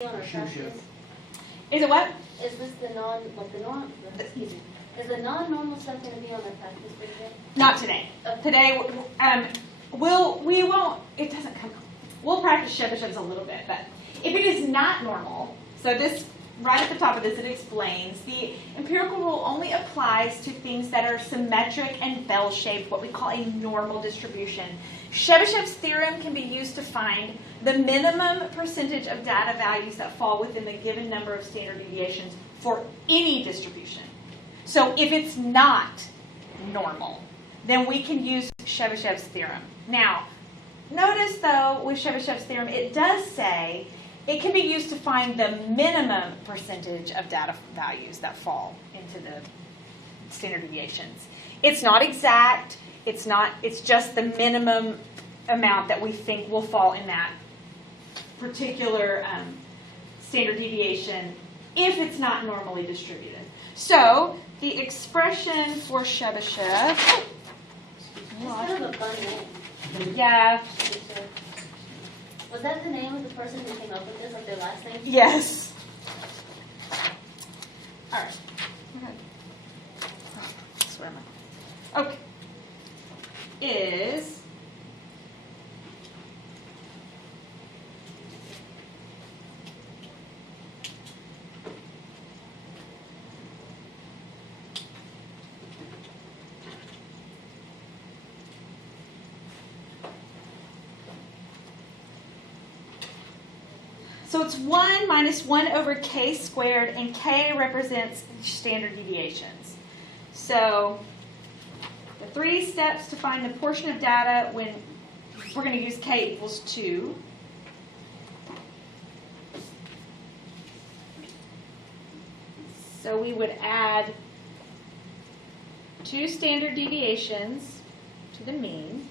on our practice? Is it what? Is this the excuse me, is the non-normal stuff going to be on our practice video? Not today. Okay. Today, we won't, it doesn't come, we'll practice Chebychevs a little bit, but if it is not normal, so this, right at the top of this, it explains the empirical rule only applies to things that are symmetric and bell-shaped, what we call a normal distribution. Chebychev's theorem can be used to find the minimum percentage of data values that fall within the given number of standard deviations for any distribution. So if it's not normal, then we can use Chebychev's theorem. Now, notice though, with Chebychev's theorem, it does say it can be used to find the minimum percentage of data values that fall into the standard deviations. It's not exact. It's just the minimum amount that we think will fall in that particular standard deviation if it's not normally distributed. So the expression for Chebychev. It's kind of a fun name. Yeah. Was that the name of the person who came up with this, like their last name? Yes. All right. Where am I? Okay. Is so it's 1 minus 1 over k squared, and k represents standard deviations. So the 3 steps to find the portion of data when we're going to use k equals 2. So we would add 2 standard deviations to the mean.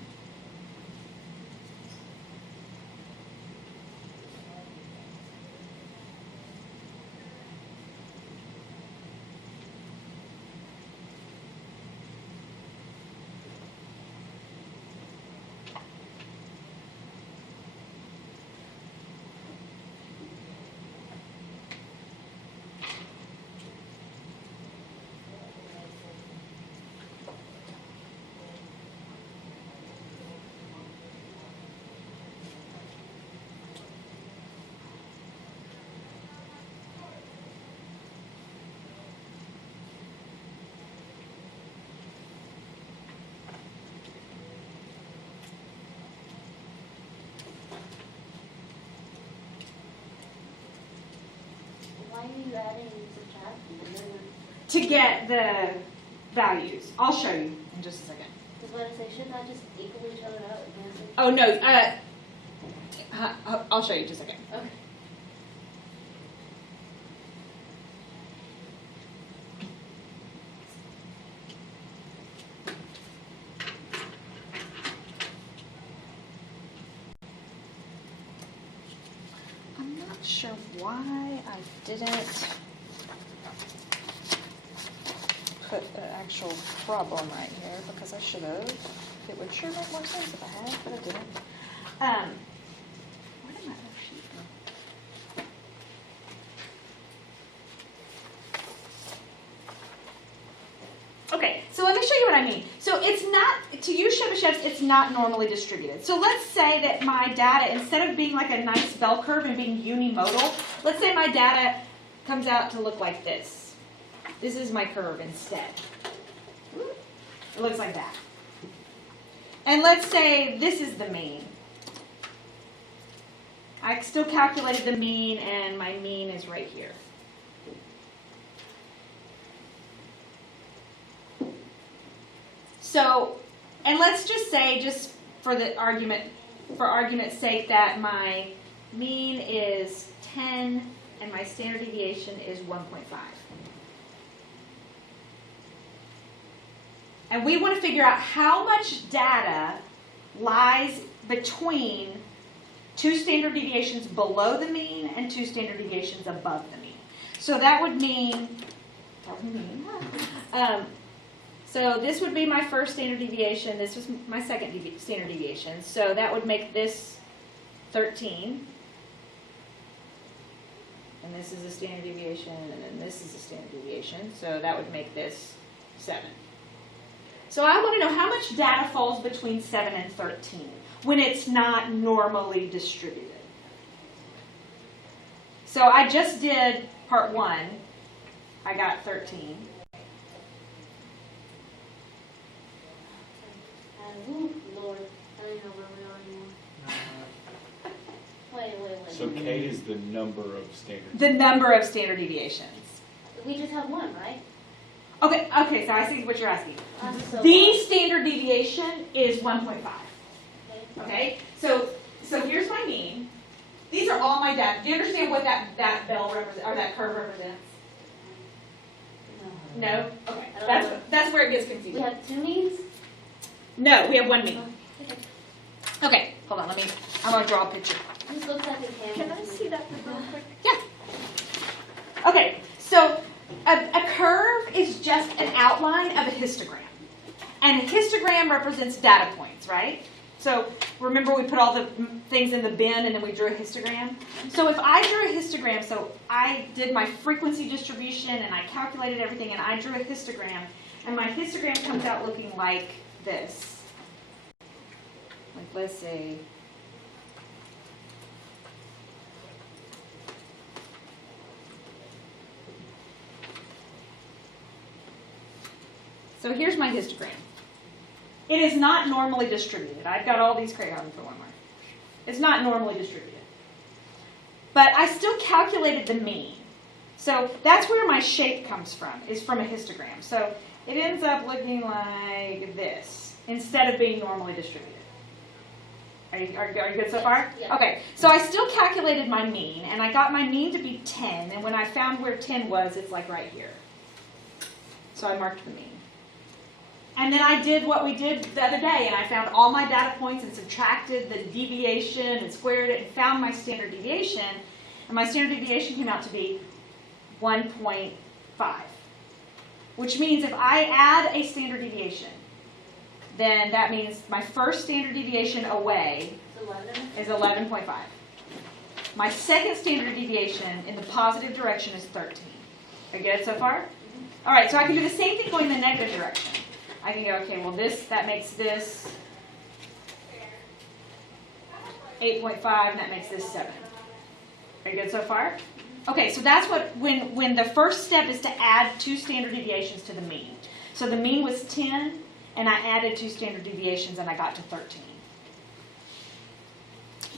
Why are you adding subtracting? To get the values. I'll show you in just a second. Because what I say, shouldn't I just equal each other out? Oh, no. I'll show you in just a second. Okay. I'm not sure why I didn't put the actual problem right here, because I should have. It would sure make more sense if I had, but I didn't. Where did my other sheet go? Okay, so let me show you what I mean. So it's not, to use Chebychev's, it's not normally distributed. So let's say that my data, instead of being like a nice bell curve and being unimodal, let's say my data comes out to look like this. This is my curve instead. It looks like that. And let's say this is the mean. I still calculated the mean, and my mean is right here. So, and let's just say, just for argument's sake, that my mean is 10 and my standard deviation is 1.5. And we want to figure out how much data lies between 2 standard deviations below the mean and 2 standard deviations above the mean. So that would mean, so this would be my first standard deviation. This was my second standard deviation. So that would make this 13. and this is a standard deviation, and then this is a standard deviation. So that would make this 7. So I want to know how much data falls between 7 and 13 when it's not normally distributed. So I just did part 1. I got 13. Lord, I don't know where we are anymore. Wait. So K is the number of standard. The number of standard deviations. We just have one, right? Okay, so I see what you're asking. I'm so The standard deviation is 1.5. Okay. Okay, so here's my mean. These are all my data. Do you understand what that bell represents, or that curve represents? No. No? Okay, I don't know. that's where it gets We confusing. have 2 means? No, we have one mean. Okay. Okay, hold on, I'm going to draw a picture. This looks like a canvas. Can I see that real quick? Yeah. Okay, so a curve is just an outline of a histogram. And a histogram represents data points, right? So remember we put all the things in the bin and then we drew a histogram? So if I drew a histogram, so I did my frequency distribution and I calculated everything and I drew a histogram, and my histogram comes out looking like this. Like let's say, so here's my histogram. It is not normally distributed. I've got all these crayons for one more. It's not normally distributed. But I still calculated the mean. So that's where my shape comes from, is from a histogram. So it ends up looking like this, instead of being normally distributed. Are you good so far? Yeah. Okay, so I still calculated my mean, and I got my mean to be 10, and when I found where 10 was, it's like right here. So I marked the mean. And then I did what we did the other day, and I found all my data points and subtracted the deviation and squared it and found my standard deviation. And my standard deviation came out to be 1.5, which means if I add a standard deviation, then that means my first standard deviation away It's 11. is 11.5. My second standard deviation in the positive direction is 13. Are you good so far? All right, so I can do the same thing going in the negative direction. I can go, okay, well that makes this 8.5, and that makes this 7. Are you good so far? Okay, so that's when the first step is to add 2 standard deviations to the mean. So the mean was 10, and I added 2 standard deviations, and I got to 13.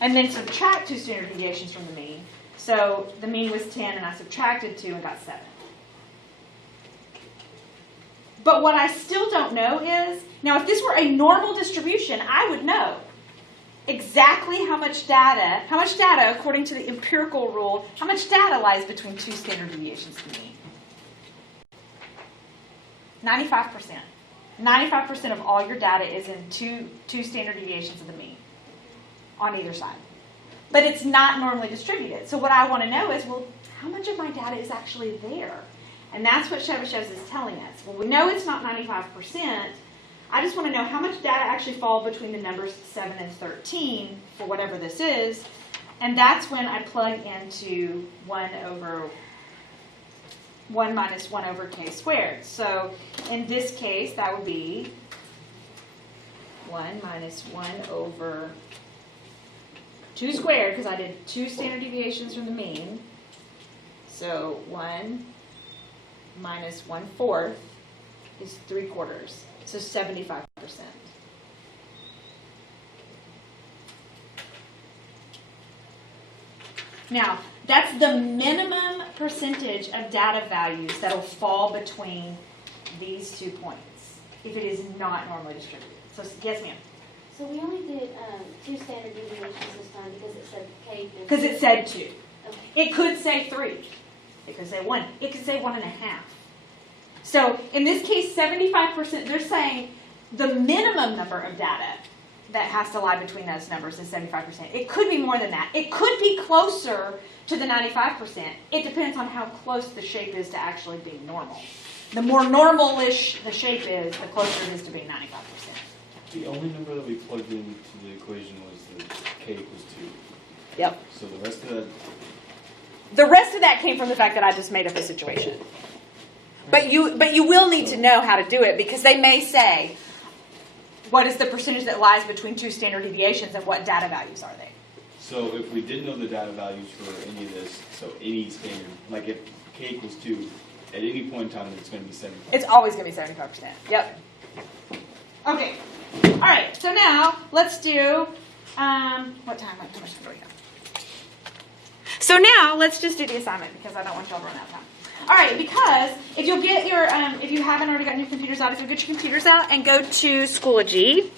And then subtract 2 standard deviations from the mean. So the mean was 10, and I subtracted 2 and got 7. But what I still don't know is, now if this were a normal distribution, I would know exactly how much data, according to the empirical rule, how much data lies between 2 standard deviations to the mean. 95%. 95% of all your data is in two standard deviations of the mean on either side. But it's not normally distributed. So what I want to know is, well, how much of my data is actually there? And that's what Chebychev is telling us. Well, we know it's not 95%. I just want to know how much data actually fall between the numbers 7 and 13 for whatever this is. And that's when I plug into 1 minus 1 over k squared. So in this case, that would be 1 minus 1 over 2 squared, because I did 2 standard deviations from the mean. So 1 minus 1/4 is 3/4, so 75%. Now, that's the minimum percentage of data values that will fall between these 2 points if it is not normally distributed. So, yes, ma'am? So we only did 2 standard deviations this time because it said K. Because it said 2. Okay. It could say 3. It could say 1. It could say 1.5. So in this case, 75%, they're saying the minimum number of data that has to lie between those numbers is 75%. It could be more than that. It could be closer to the 95%. It depends on how close the shape is to actually being normal. The more normal-ish the shape is, the closer it is to being 95%. The only number that we plugged into the equation was the k equals 2. Yep. So the rest of that The rest of that came from the fact that I just made up a situation. But you will need to know how to do it because they may say, what is the percentage that lies between two standard deviations and what data values are they? So if we didn't know the data values for any of this, so any standard, like if k equals 2, at any point in time, it's going to be 75. It's always going to be 75%. Yep. Okay. All right. So now let's do, what time? How much time do we have? So now let's just do the assignment because I don't want y'all to run out of time. All right, because if you'll get your, if you haven't already gotten your computers out, if you'll get your computers out and go to Schoology.